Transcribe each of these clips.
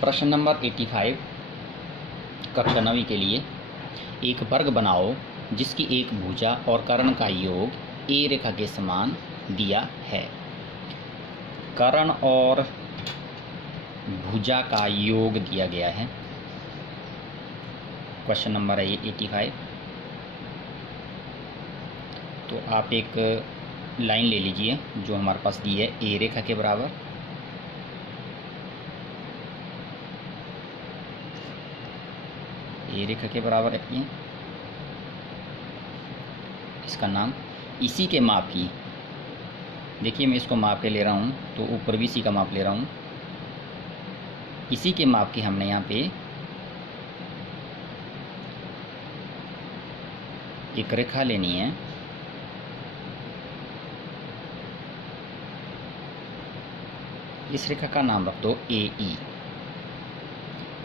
प्रश्न नंबर 85 कक्षा 9वीं के लिए। एक वर्ग बनाओ जिसकी एक भुजा और कर्ण का योग ए रेखा के समान दिया है। कर्ण और भुजा का योग दिया गया है। क्वेश्चन नंबर है 85। तो आप एक लाइन ले लीजिए जो हमारे पास दी है ए रेखा के बराबर। ए रेखा के बराबर रखिए, इसका नाम इसी के माप की। देखिए मैं इसको माप के ले रहा हूँ तो ऊपर भी इसी का माप ले रहा हूँ। इसी के माप की हमने यहाँ पे एक रेखा लेनी है। इस रेखा का नाम रख दो ए ई।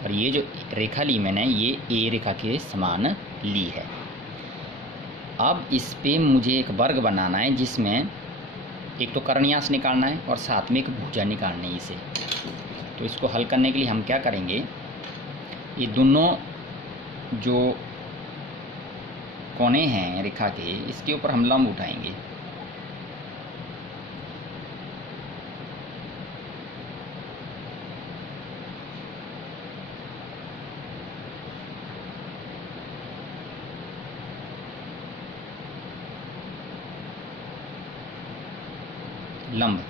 और ये जो रेखा ली मैंने ये ए रेखा के समान ली है। अब इस पे मुझे एक वर्ग बनाना है जिसमें एक तो कर्णन्यास निकालना है और साथ में एक भुजा निकालनी है इसे। तो इसको हल करने के लिए हम क्या करेंगे, ये दोनों जो कोने हैं रेखा के इसके ऊपर हम लंब उठाएंगे। लंब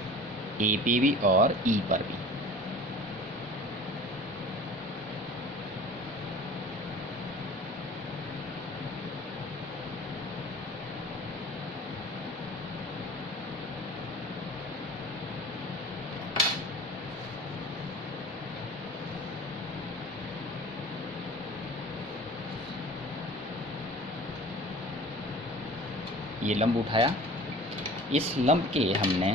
ए पे भी और ई पर भी। ये लंब उठाया। इस लंब के हमने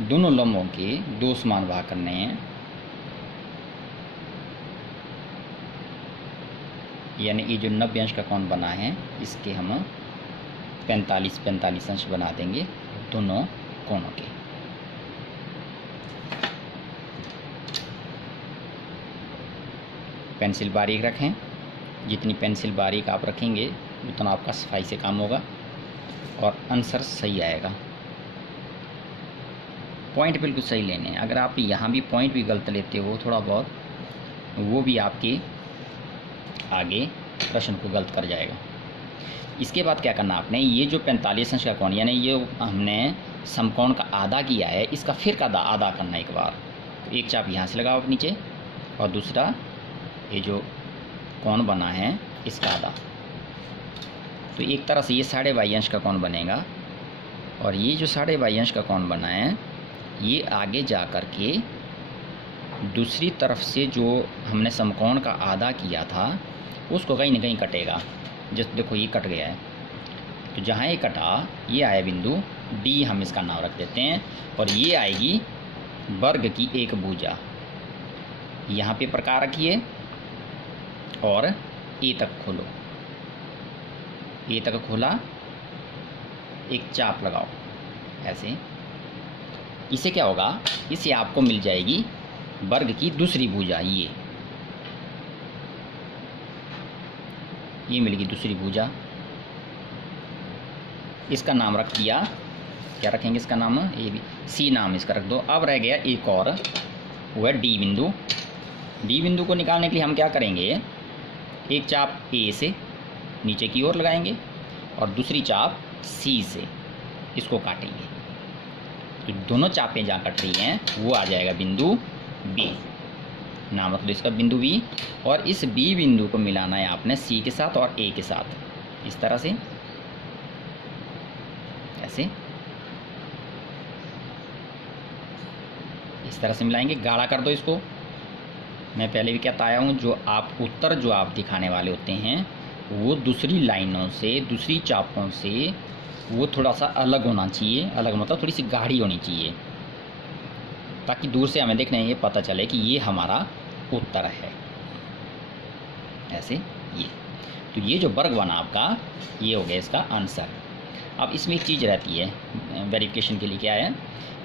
दोनों लंबों के दो समान भाग करने हैं, यानी ये जो 90 अंश का कोण बना है इसके हम 45 अंश बना देंगे दोनों कोणों के। पेंसिल बारीक रखें। जितनी पेंसिल बारीक आप रखेंगे उतना आपका सफाई से काम होगा और आंसर सही आएगा। पॉइंट बिल्कुल सही लेने हैं। अगर आप यहाँ भी पॉइंट भी गलत लेते हो थोड़ा बहुत, वो भी आपके आगे प्रश्न को गलत कर जाएगा। इसके बाद क्या करना आपने, ये जो 45 अंश का कोण यानी ये हमने समकोण का आधा किया है, इसका फिर का आधा करना है एक बार। तो एक चाप यहाँ से लगाओ नीचे और दूसरा ये जो कोण बना है इसका आधा। तो एक तरह से ये 22.5 अंश का कोण बनेगा और ये जो 22.5 अंश का कोण बना है ये आगे जा कर के दूसरी तरफ से जो हमने समकोण का आधा किया था उसको कहीं ना कहीं कटेगा। जैसे देखो ये कट गया है, तो जहाँ ये कटा ये आया बिंदु डी, हम इसका नाम रख देते हैं। और ये आएगी वर्ग की एक भुजा। यहाँ पे प्रकार रखिए और ए तक खोलो। ए तक खोला, एक चाप लगाओ ऐसे। इसे क्या होगा, इसे आपको मिल जाएगी वर्ग की दूसरी भुजा। ये मिलेगी दूसरी भुजा। इसका नाम रख दिया, क्या रखेंगे इसका नाम, ए बी सी नाम इसका रख दो। अब रह गया एक और, वो है डी बिंदु। डी बिंदु को निकालने के लिए हम क्या करेंगे, एक चाप ए से नीचे की ओर लगाएंगे और दूसरी चाप सी से इसको काटेंगे। तो दोनों चापें जहाँ कट रही हैं वो आ जाएगा बिंदु बी। नाम रख दो इसका बिंदु बी। और इस बी बिंदु को मिलाना है आपने सी के साथ और ए के साथ, इस तरह से ऐसे, इस तरह से मिलाएंगे। गाढ़ा कर दो इसको। मैं पहले भी कहता आया हूँ जो आप उत्तर जो आप दिखाने वाले होते हैं वो दूसरी लाइनों से, दूसरी चापों से वो थोड़ा सा अलग होना चाहिए। अलग मतलब थोड़ी सी गाढ़ी होनी चाहिए, ताकि दूर से हमें देखने ये पता चले कि ये हमारा उत्तर है। ऐसे ये, तो ये जो वर्ग बना आपका ये हो गया इसका आंसर। अब इसमें एक चीज़ रहती है वेरिफिकेशन के लिए, क्या है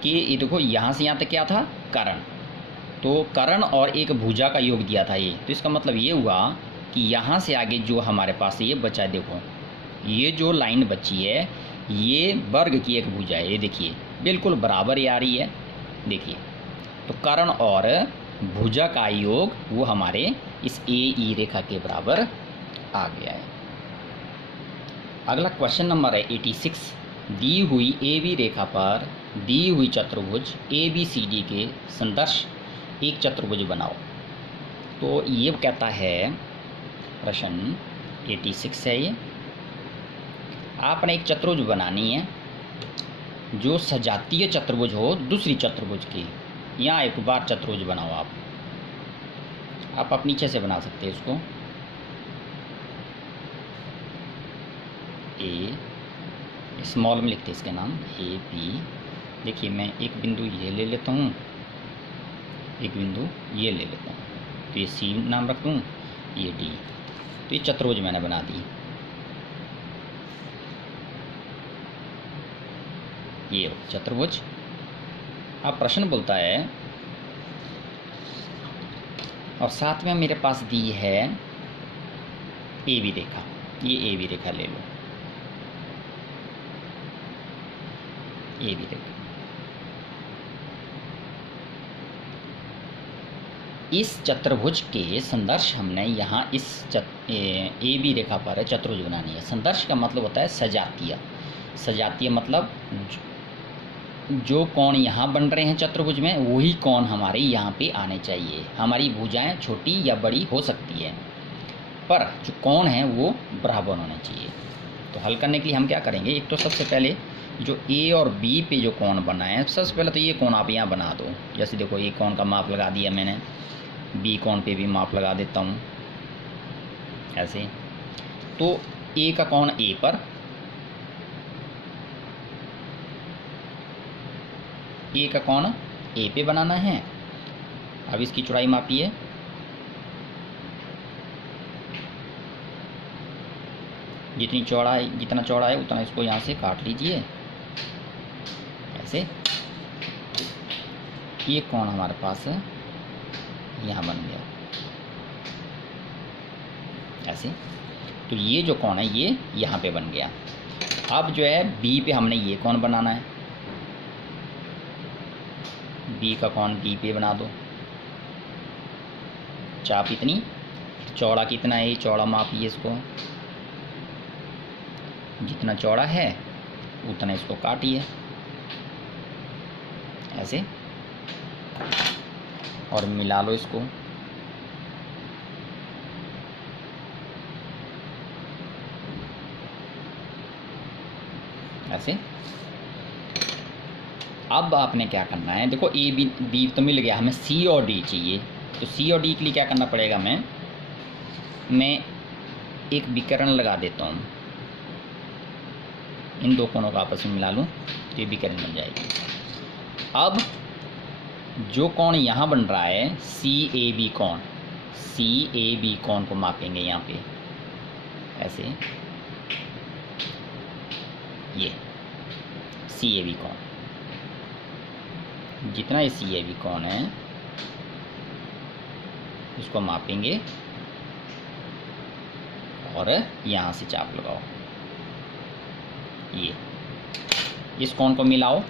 कि ये देखो यहाँ से यहाँ तक क्या था, कर्ण, तो कर्ण और एक भुजा का योग दिया था ये, तो इसका मतलब ये हुआ कि यहाँ से आगे जो हमारे पास ये बचा है, देखो ये जो लाइन बची है ये वर्ग की एक भुजा है, ये देखिए बिल्कुल बराबर ये आ रही है, देखिए। तो कर्ण और भुजा का योग वो हमारे इस ए ई रेखा के बराबर आ गया है। अगला क्वेश्चन नंबर है 86। दी हुई ए बी रेखा पर दी हुई चतुर्भुज ए बी सी डी के संदर्श एक चतुर्भुज बनाओ। तो ये कहता है प्रश्न 86 है ये, आपने एक चतुर्भुज बनानी है जो सजातीय चतुर्भुज हो दूसरी चतुर्भुज की। यहाँ एक बार चतुर्भुज बनाओ आप नीचे से बना सकते हैं इसको। ए स्मॉल में लिखते हैं इसके नाम ए बी। देखिए मैं एक बिंदु ये ले लेता हूँ, एक बिंदु ये ले लेता हूँ, तो ये सी नाम रख दूँ, ये डी। तो ये चतुर्भुज मैंने बना दी, ये चतुर्भुज। अब प्रश्न बोलता है और साथ में मेरे पास दी है ए बी रेखा, ये ए बी रेखा ले लो, ए बी रेखा। इस चतुर्भुज के संदर्श हमने यहाँ इस ए बी रेखा पर चतुर्भुज बनानी है। संदर्श का मतलब होता है सजातीय। सजातीय मतलब जो कोण यहाँ बन रहे हैं चतुर्भुज में वही कोण हमारे यहाँ पे आने चाहिए। हमारी भुजाएं छोटी या बड़ी हो सकती है पर जो कोण है वो बराबर होना चाहिए। तो हल करने के लिए हम क्या करेंगे, एक तो सबसे पहले जो ए और बी पे जो कोण बना है, सबसे पहले तो ये कोण आप यहाँ बना दो। जैसे देखो ये कोण का माप लगा दिया मैंने, बी कोण पे भी माप लगा देता हूँ ऐसे। तो ए का कोण ए पर, ए का कोण ए पे बनाना है। अब इसकी चौड़ाई मापिए, जितना चौड़ा है उतना इसको यहाँ से काट लीजिए ऐसे। ये कोण हमारे पास यहाँ बन गया ऐसे। तो ये जो कोण है ये यहाँ पे बन गया। अब जो है बी पे हमने ये कोण बनाना है, बी का कोण बी पे बना दो। चाप इतनी, चौड़ा कितना है, चौड़ा मापिए इसको, जितना चौड़ा है उतना इसको काटिए ऐसे और मिला लो इसको। ऐसे। अब आपने क्या करना है, देखो ए बी तो मिल गया, हमें सी और डी चाहिए। तो सी और डी के लिए क्या करना पड़ेगा, मैं एक विकर्ण लगा देता हूँ, इन दो कोणों को आपस में मिला लूँ तो ये विकर्ण बन जाएगी। अब जो कोण यहाँ बन रहा है सी ए बी कोण, सी ए बी कोण को मापेंगे यहाँ पे ऐसे, ये सी ए बी कोण, जितना ये सी ए बी कोण है उसको मापेंगे और यहाँ से चाप लगाओ। ये इस कोण को मिलाओ,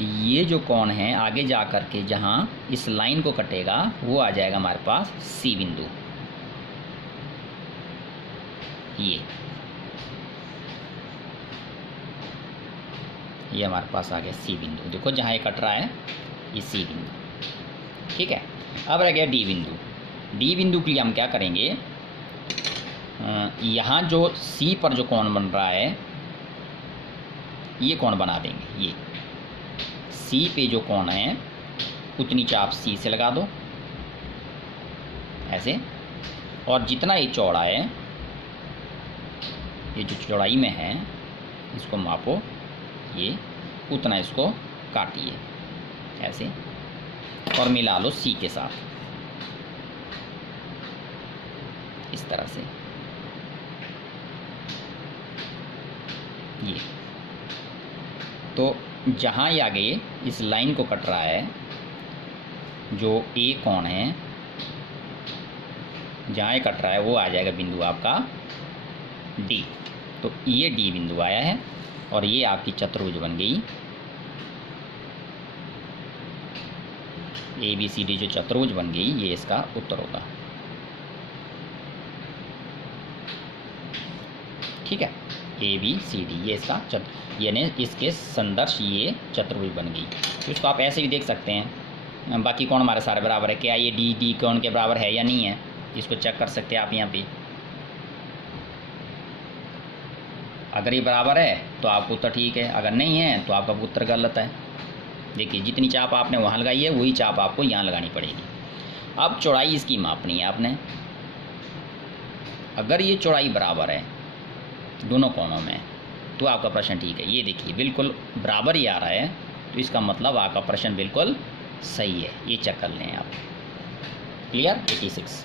ये जो कोण है आगे जा कर के जहाँ इस लाइन को कटेगा वो आ जाएगा हमारे पास सी बिंदु। ये हमारे पास आ गया सी बिंदु। देखो जहाँ ये कट रहा है ये सी बिंदु, ठीक है। अब रह गया डी बिंदु। डी बिंदु के लिए हम क्या करेंगे, यहाँ जो सी पर जो कोण बन रहा है ये कोण बना देंगे। ये सी पे जो कोण है उतनी चाप सी से लगा दो ऐसे, और जितना ये चौड़ा है, ये जो चौड़ाई में है इसको मापो, ये उतना इसको काटिए ऐसे और मिला लो सी के साथ इस तरह से। ये तो जहाँ ये आगे इस लाइन को कट रहा है, जो ए कोण है जहाँ ये कट रहा है वो आ जाएगा बिंदु आपका डी। तो ये डी बिंदु आया है और ये आपकी चतुर्भुज बन गई। ए बी सी डी जो चतुर्भुज बन गई, ये इसका उत्तर होगा। ठीक है, ए बी सी डी ये इसका यानी इसके संदर्श ये चतुर्भुज बन गई। तो इसको आप ऐसे भी देख सकते हैं, बाकी कोण हमारे सारे बराबर है, क्या ये डी डी कोण के बराबर है या नहीं है, इसको चेक कर सकते हैं आप यहाँ पे। अगर ये बराबर है तो आपका उत्तर ठीक है, अगर नहीं है तो आपका उत्तर गलत है। देखिए जितनी चाप आपने वहाँ लगाई है वही चाप आपको यहाँ लगानी पड़ेगी। अब चौड़ाई इसकी मापनी है आपने। अगर ये चौड़ाई बराबर है दोनों कोणों में तो आपका प्रश्न ठीक है। ये देखिए बिल्कुल बराबर ही आ रहा है, तो इसका मतलब आपका प्रश्न बिल्कुल सही है। ये चेक कर लें आप। क्लियर। 86।